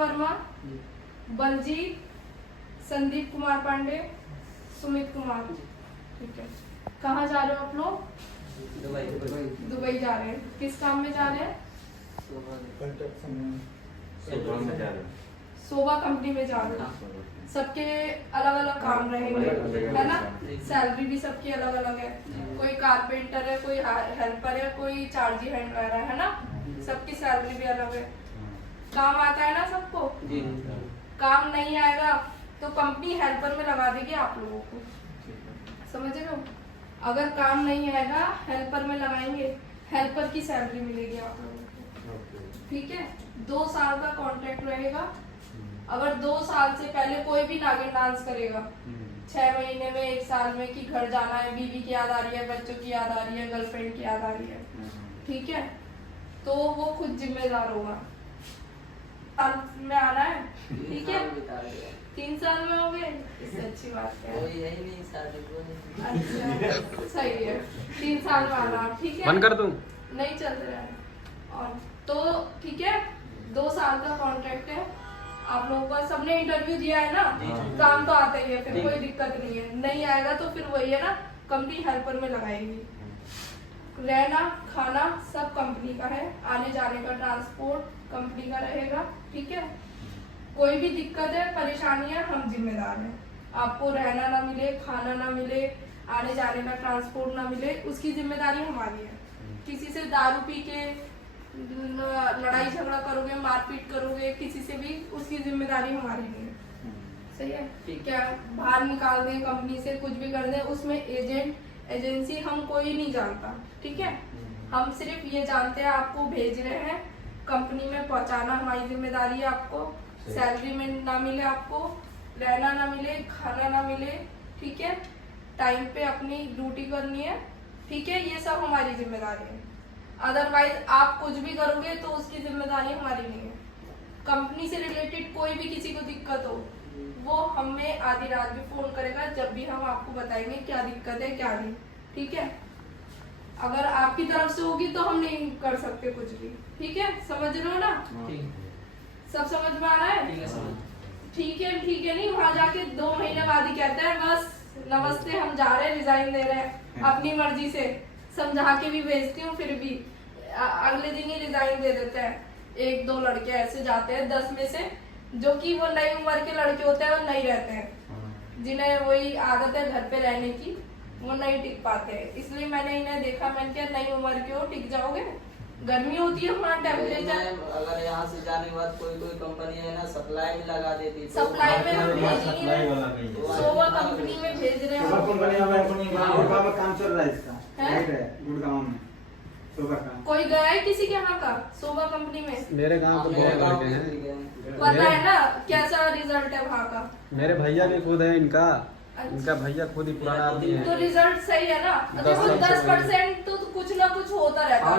वर्मा, बलजीत, संदीप कुमार पांडे, सुमित कुमार। ठीक है, कहाँ जा रहे हो आप लोग? दुबई जा रहे हैं। किस काम में जा रहे हैं? सोबा कंपनी में जा रहे हैं। सबके अलग अलग काम रहेंगे, है ना? सैलरी भी सबकी अलग अलग है। कोई कारपेंटर है, कोई हेल्पर है, कोई चार्जी हैंड है ना? सबकी सैलरी भी अलग है। काम आता है ना सबको? काम नहीं आएगा तो कंपनी हेल्पर में लगा देगी आप लोगों को, समझ रहे हो? अगर काम नहीं आएगा हेल्पर में लगाएंगे, हेल्पर की सैलरी मिलेगी आप लोगों को। ठीक है, 2 साल का कॉन्ट्रैक्ट रहेगा। अगर 2 साल से पहले कोई भी नागिन डांस करेगा, 6 महीने में, 1 साल में कि घर जाना है, बीवी की याद आ रही है, बच्चों की याद आ रही है, गर्लफ्रेंड की याद आ रही है, ठीक है, तो वो खुद जिम्मेदार होगा। साल में आना है, ठीक है? 3 साल में हो गए, इससे अच्छी बात है। अच्छा, सही है, 3 साल में आना, ठीक है? बंद कर दूं? नहीं चल रहा है। और तो ठीक है, 2 साल का कॉन्ट्रैक्ट है। आप लोगों का सबने इंटरव्यू दिया है ना? काम तो आता ही है, फिर कोई दिक्कत नहीं है। नहीं आएगा तो फिर वही है ना, कंपनी हेल्पर में लगाएगी। रहना खाना सब कंपनी का है, आने जाने का ट्रांसपोर्ट कंपनी का रहेगा, ठीक है? कोई भी दिक्कत है, परेशानी है, हम जिम्मेदार हैं। आपको रहना ना मिले, खाना ना मिले, आने जाने का ट्रांसपोर्ट ना मिले, उसकी जिम्मेदारी हमारी है। किसी से दारू पी के लड़ाई झगड़ा करोगे, मारपीट करोगे किसी से भी, उसकी जिम्मेदारी हमारी नहीं है। सही है? क्या बाहर निकाल दें कंपनी से, कुछ भी कर दें, उसमें एजेंट एजेंसी हम कोई नहीं जानता, ठीक है? हम सिर्फ ये जानते हैं आपको भेज रहे हैं, कंपनी में पहुंचाना हमारी जिम्मेदारी है। आपको सैलरी में ना मिले, आपको रहना ना मिले, खाना ना मिले, ठीक है, टाइम पे अपनी ड्यूटी करनी है, ठीक है, ये सब हमारी जिम्मेदारी है। अदरवाइज आप कुछ भी करोगे तो उसकी जिम्मेदारी हमारी नहीं है। कंपनी से रिलेटेड कोई भी किसी को दिक्कत हो, वो हमें आधी रात भी फोन करेगा, जब भी हम आपको बताएंगे क्या दिक्कत है क्या नहीं, ठीक है? अगर आपकी तरफ से होगी तो हम नहीं कर सकते कुछ भी, ठीक है? समझ रहे हो ना? सब समझ में आ रहा है? ठीक है, ठीक है। नहीं, वहाँ जाके 2 महीने बाद ही कहते हैं बस नमस्ते हम जा रहे हैं, रिजाइन दे रहे हैं अपनी मर्जी से। समझा के भी भेजती हूँ, फिर भी अगले दिन ही रिजाइन दे देते हैं। 1-2 लड़के ऐसे जाते हैं 10 में से, जो कि वो नई उम्र के लड़के होते हैं, वो नहीं रहते हैं, जिन्हें वही आदत है घर पे रहने की, वो नहीं टिक पाते हैं। इसलिए मैंने इन्हें देखा, मैंने कहा नई उम्र के हो, टिक जाओगे? गर्मी होती है वहाँ, टेम्परेचर। अगर यहाँ से जाने के बाद कोई कोई कंपनी है ना, सप्लाई में लगा देती है। सप्लाई में हम भेज नहीं रहे, सोवा कंपनी में भेज रहे हैं। काम चल रहा है इसका, है गुड़गांव में सोबा का। कोई गया है किसी के यहाँ का सोबा कंपनी में? मेरे गांव तो बहुत लड़के हैं, पता है ना कैसा रिजल्ट है वहाँ का? मेरे भैया भी खुद है इनका, इनका भैया खुद ही पुराना आदमी है। तो रिजल्ट सही है ना? देखो 10% तो कुछ ना कुछ होता रहता है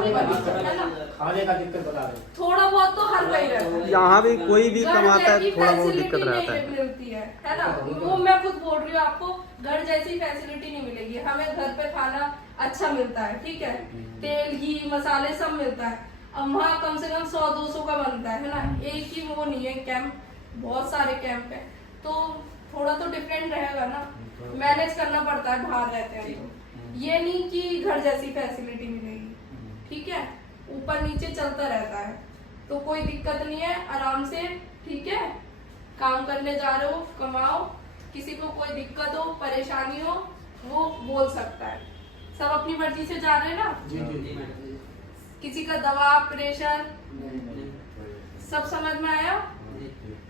ना? खाने का दिक्कत बता रहे, थोड़ा बहुत तो हर कोई रहता है। यहाँ भी कोई भी कमाता है, थोड़ा बहुत फैसिलिटी दिक्कत रहता है, मिलती है ना? वो मैं खुद बोल रही हूँ, आपको घर जैसी फैसिलिटी नहीं मिलेगी। हमें घर पे खाना अच्छा मिलता है, ठीक है, तेल घी मसाले सब मिलता है। अब वहाँ कम से कम 100-200 का बनता है ना? एक ही वो नहीं है कैंप, बहुत सारे कैंप है, तो थोड़ा तो डिफरेंट रहेगा ना, मैनेज करना पड़ता है बाहर रहते हैं तो। ये नहीं कि घर जैसी फैसिलिटी मिलेगी, ठीक है, ऊपर नीचे चलता रहता है, तो कोई दिक्कत नहीं है, आराम से, ठीक है, काम करने जा रहे हो, कमाओ, किसी को कोई दिक्कत हो परेशानी हो वो बोल सकता है। सब अपनी मर्जी से जा रहे हैं ना? किसी का दबाव प्रेशर सब समझ में आया?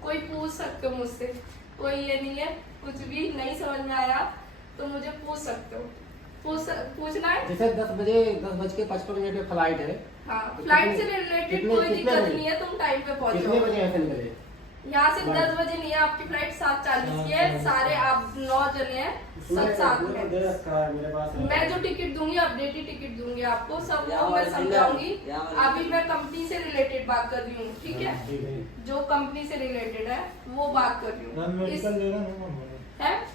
कोई पूछ सकते हो मुझसे, कोई ये नहीं है, कुछ भी नहीं समझ में आया तो मुझे पूछ सकते हो। पूछना है? जैसे 10:55 पे फ्लाइट है। हाँ, फ्लाइट से रिलेटेड कोई दिक्कत नहीं है, तुम टाइम पे पहुंचो। कितने बजे ऐसे निकले? यहाँ से 10 बजे नहीं है, आपकी फ्लाइट 7:40 की है। सारे आप 9 जने हैं, सब साथ में। मैं जो टिकट दूंगी, अपडेटेड टिकट दूंगी आपको, सब वो मैं समझाऊंगी। अभी मैं कंपनी से रिलेटेड बात कर रही हूँ, ठीक है, जो कंपनी से रिलेटेड है वो बात कर रही हूँ।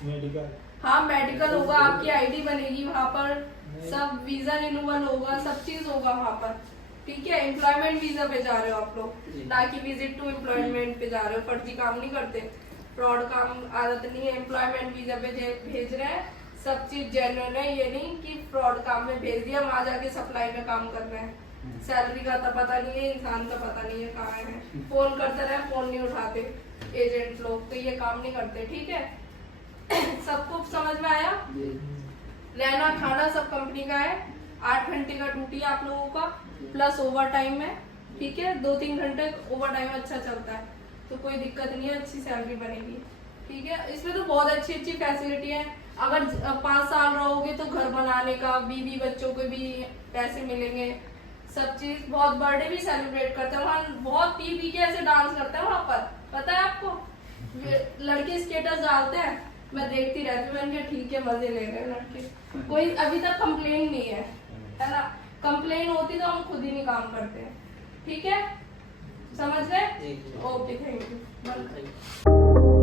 मेडिकल, हाँ मेडिकल होगा, आपकी आईडी बनेगी वहाँ पर, सब वीजा रिन्यूअल होगा, सब चीज होगा वहाँ पर, ठीक है, एम्प्लॉयमेंट वीजा पे जा रहे हो आप लोग, जी। ना कि विजिट टू एम्प्लॉयमेंट पे जा रहे हो। फर्जी काम नहीं करते, फ्रॉड काम आदत नहीं है। एम्प्लॉयमेंट वीजा पे भेज रहे हैं, सब चीज जेन्युइन है, ये नहीं कि फ्रॉड काम में भेज दिया, वहां जाके सप्लाई में काम कर रहे हैं। सैलरी का तो पता नहीं है, इंसान का पता नहीं है कहाँ है। फोन करते रहे, फोन नहीं उठाते एजेंट लोग, तो ये काम नहीं करते। ठीक है सबको समझ में आया? जी। रहना खाना सब कंपनी का है, 8 घंटे का ड्यूटी है आप लोगों का, प्लस ओवर टाइम है। ठीक है, 2-3 घंटे ओवर टाइम अच्छा चलता है, तो कोई दिक्कत नहीं है, अच्छी सैलरी बनेगी। ठीक है, इसमें तो बहुत अच्छी अच्छी फैसिलिटी है। अगर 5 साल रहोगे तो घर बनाने का, बीवी बच्चों को भी पैसे मिलेंगे, सब चीज। बहुत बर्थडे भी सेलिब्रेट करते हैं वहाँ, बहुत पी के ऐसे डांस करते हैं वहाँ पर, पता है आपको? लड़के स्टेटस डालते हैं, मैं देखती रहती हूँ, मैंने कहा ठीक है, मजे ले रहे हैं लड़के। कोई अभी तक कंप्लेन नहीं है ना? कंप्लेन होती तो हम खुद ही नहीं काम करते। ठीक है, समझ गए? ठीक है। Okay, thank you. Thank you.